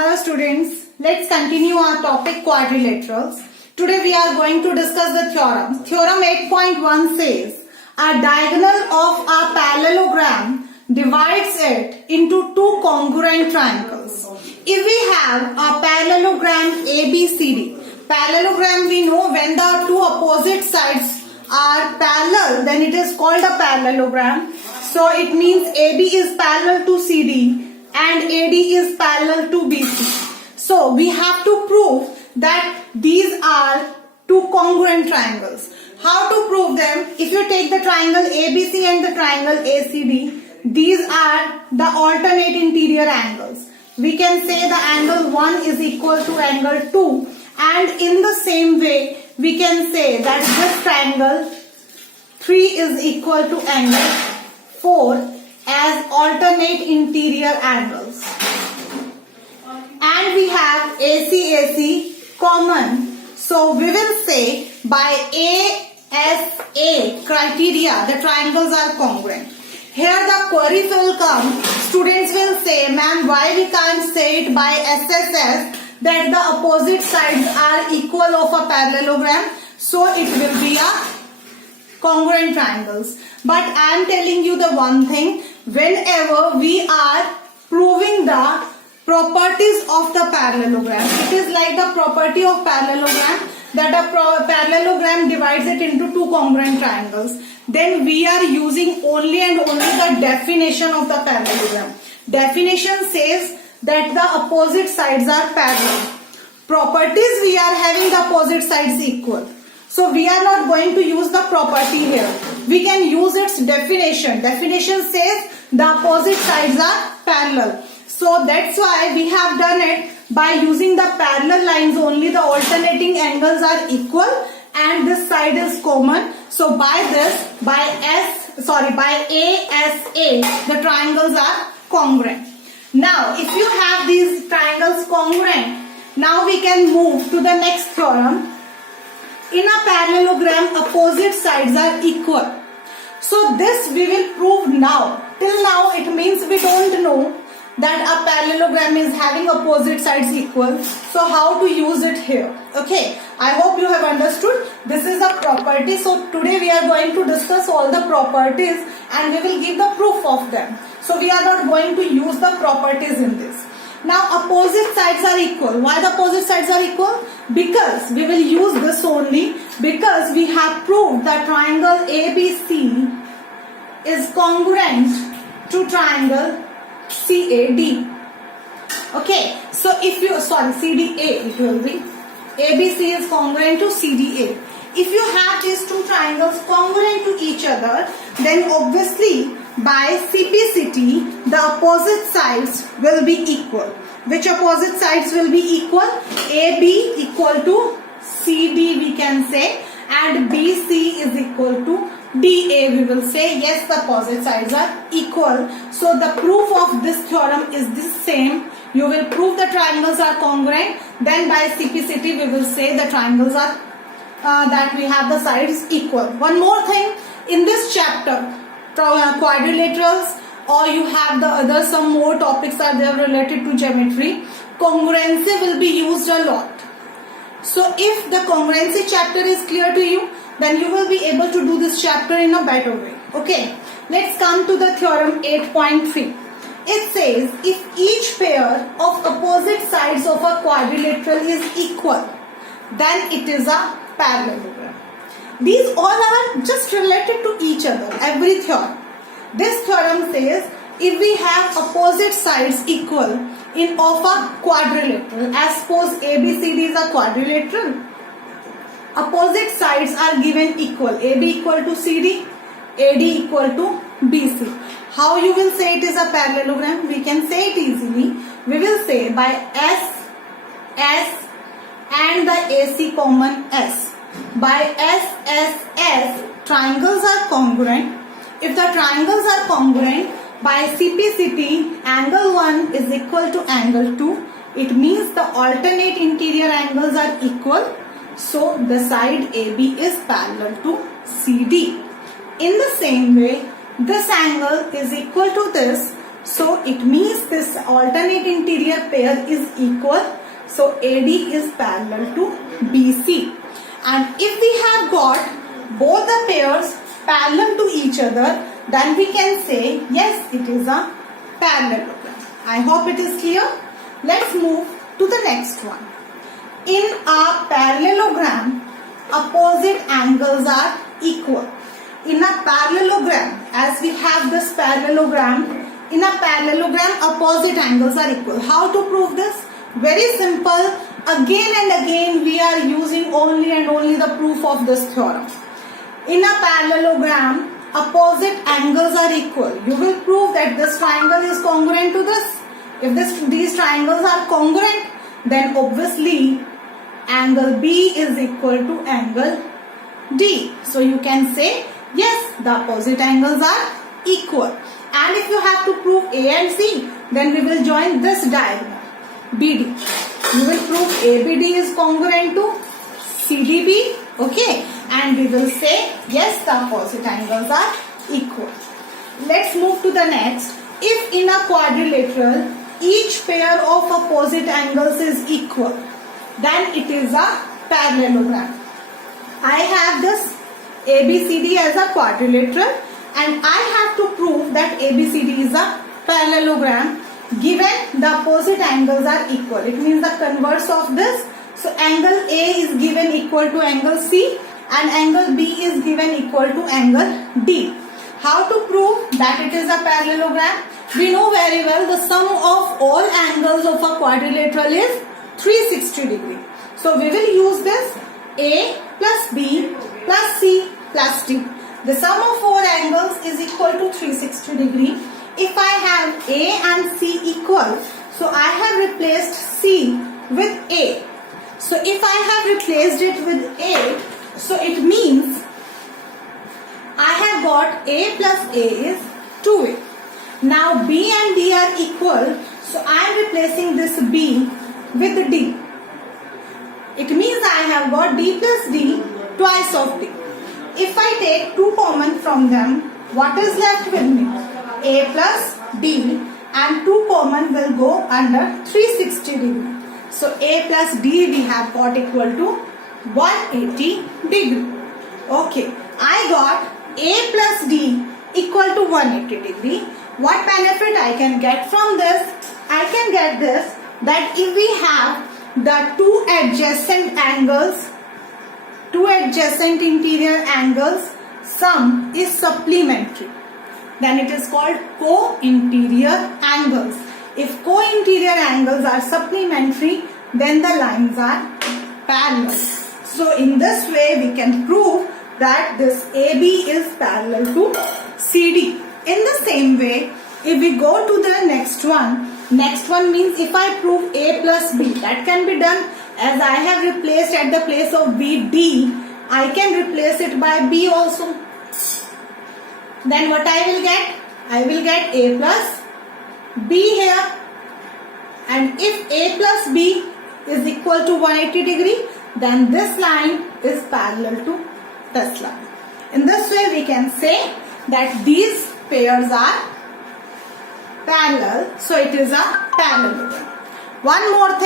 Hello students, let's continue our topic quadrilaterals. Today we are going to discuss the theorem. Theorem 8.1 says a diagonal of a parallelogram divides it into two congruent triangles. If we have a parallelogram ABCD, parallelogram we know when the two opposite sides are parallel, then it is called a parallelogram. So it means AB is parallel to CD and AD is parallel to BC. So we have to prove that these are two congruent triangles. How to prove them? If you take the triangle ABC and the triangle ACD, these are the alternate interior angles. We can say the angle 1 is equal to angle 2, and in the same way we can say that this triangle 3 is equal to angle 4 as alternate interior angles. And we have AC common. So we will say by ASA criteria the triangles are congruent. Here the query will come. Students will say, ma'am, why we can't say it by SSS that the opposite sides are equal of a parallelogram, so it will be a congruent triangles. But I am telling you the one thing, whenever we are proving the properties of the parallelogram, it is like the property of parallelogram that a parallelogram divides it into two congruent triangles. Then we are using only and only the definition of the parallelogram. Definition says that the opposite sides are parallel. Properties, we are having the opposite sides equal. So we are not going to use the property here. We can use its definition. Definition says the opposite sides are parallel. So that's why we have done it by using the parallel lines only. The alternating angles are equal and this side is common. So by this, by ASA, the triangles are congruent. Now if you have these triangles congruent, now we can move to the next theorem. In a parallelogram, opposite sides are equal. So this we will prove now. Till now it means we don't know that a parallelogram is having opposite sides equal. So how to use it here? Okay, I hope you have understood. This is a property. So today we are going to discuss all the properties and we will give the proof of them. So we are not going to use the properties in this. Now opposite sides are equal. Why the opposite sides are equal? Because we will use this only because we have proved that triangle ABC is congruent to triangle CAD. Okay, so if you, CDA it will be. ABC is congruent to CDA. If you have these two triangles congruent to each other, then obviously by CPCT the opposite sides will be equal. Which opposite sides will be equal? AB equal to CD we can say, and BC is equal to DA we will say. Yes, the opposite sides are equal. So the proof of this theorem is the same. You will prove the triangles are congruent. Then by CPCT we will say the triangles are that we have the sides equal. One more thing, in this chapter quadrilaterals, or you have the other some more topics are there related to geometry, congruency will be used a lot. So if the congruency chapter is clear to you, then you will be able to do this chapter in a better way. Okay, let's come to the theorem 8.3. It says if each pair of opposite sides of a quadrilateral is equal, then it is a parallelogram. These all are just related to each other, every theorem. This theorem says if we have opposite sides equal in of a quadrilateral, as suppose ABCD is a quadrilateral, opposite sides are given equal. AB equal to CD, AD equal to BC. How you will say it is a parallelogram? We can say it easily. We will say by S and the AC common S. By SSS, triangles are congruent. If the triangles are congruent, by CPCT, angle 1 is equal to angle 2. It means the alternate interior angles are equal. So the side AB is parallel to CD. In the same way, this angle is equal to this, So it means this alternate interior pair is equal. So AD is parallel to BC. And if we have got both the pairs parallel to each other, then we can say yes, it is a parallelogram. I hope it is clear. Let's move to the next one. In a parallelogram, opposite angles are equal. In a parallelogram, as we have this parallelogram, in a parallelogram, opposite angles are equal. How to prove this? Very simple. Again and again, we are using only and only the proof of this theorem. In a parallelogram, opposite angles are equal. You will prove that this triangle is congruent to this. If these triangles are congruent, then obviously angle B is equal to angle D. So you can say yes, the opposite angles are equal. And if you have to prove A and C, then we will join this diagonal BD. You will prove ABD is congruent to CDB. Okay, and we will say yes, the opposite angles are equal. Let's move to the next. If in a quadrilateral each pair of opposite angles is equal, then it is a parallelogram. I have this ABCD as a quadrilateral, and I have to prove that ABCD is a parallelogram given the opposite angles are equal. It means the converse of this. So angle A is given equal to angle C and angle B is given equal to angle D. How to prove that it is a parallelogram? We know very well the sum of all angles of a quadrilateral is 360 degree. So we will use this A plus B plus C plus D. The sum of four angles is equal to 360 degree. If I have A and C equal, so I have replaced C with A. So if I have replaced it with A, so it means I have got A plus A is 2A. Now B and D are equal, so I am replacing this B with D. It means I have got D plus D twice of D. If I take 2 common from them, what is left with me? A plus D, and 2 common will go under 360 degree. So A plus D we have got equal to 180 degree. Okay, I got A plus D equal to 180 degree. What benefit I can get from this? I can get this, that if we have the two adjacent interior angles, sum is supplementary, then it is called co-interior angles. If co-interior angles are supplementary, then the lines are parallel. So in this way we can prove that this AB is parallel to CD. In the same way, if we go to the next one means if I prove A plus B, that can be done. As I have replaced at the place of B D, I can replace it by B also. Then what I will get? I will get A plus B here. And if A plus B is equal to 180 degree, then this line is parallel to this line. In this way we can say that these pairs are parallel, so it is a parallelogram. One more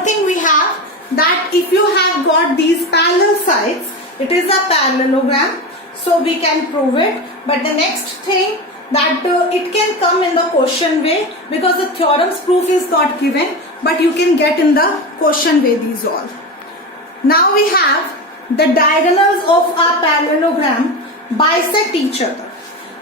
thing we have, that if you have got these parallel sides, it is a parallelogram, so we can prove it. But the next thing, that it can come in the question way, because the theorem's proof is not given, but you can get in the question way these all. Now we have the diagonals of a parallelogram bisect each other.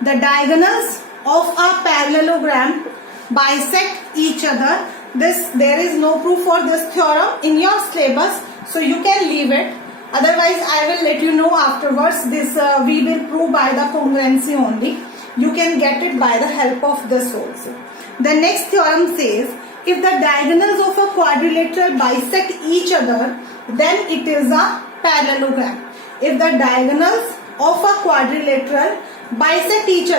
The diagonals of a parallelogram bisect each other. There is no proof for this theorem in your syllabus, so you can leave it. Otherwise, I will let you know afterwards. This we will prove by the congruency only. You can get it by the help of this also. The next theorem says, if the diagonals of a quadrilateral bisect each other, then it is a parallelogram. If the diagonals of a quadrilateral bisect each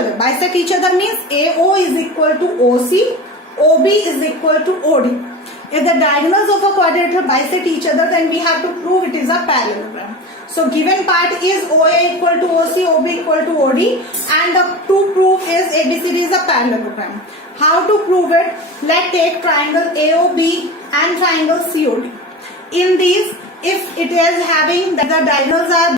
other means AO is equal to OC, OB is equal to OD. if the diagonals of a quadrilateral bisect each other, then we have to prove it is a parallelogram. So given part is OA equal to OC, OB equal to OD, and the to prove is ABCD is a parallelogram. How to prove it? Let's take triangle AOB and triangle COD. In these, if it is having the diagonals are